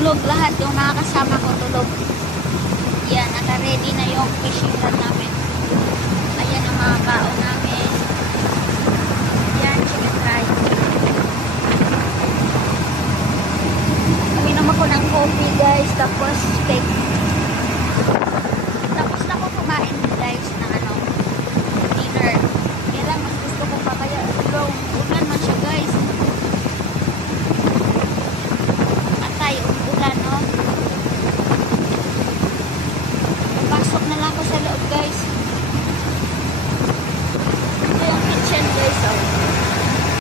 tulog lahat. Yung mga kasama ko tulog. Yan, naka-ready na yung fishing rod namin. Ayan ang mga baon namin. Yan, chicken rice. Uminom ako ng coffee guys, tapos steak.